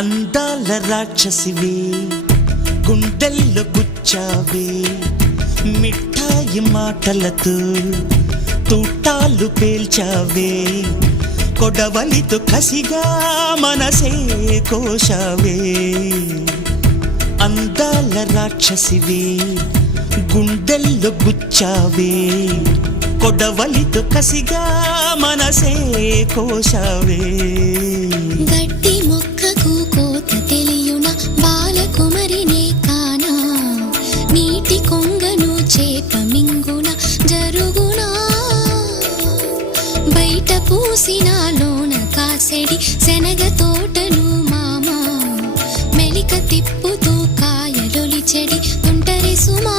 అందాల రాక్షసివే గుండెల్లో గుచ్చావే మిఠాయి మాటలతో తూటాలు పేల్చావే కొడవలితో కసిగా మనసే కోశావే అందాల రాక్షసివే గుండెల్లో గుచ్చావే కొడవలితో కసిగా మనసే కోశావే గట్టి మొక్కకు కోత తెలియున బాలకుమరినే కానా నీటి కొంగను చేప మింగున జరుగునా బయట పూసినాలోన కాసెడి శనగ తోటను మామా మెలిక తిప్పుతూ కాయలొలి చెడి తుంటరి సుమా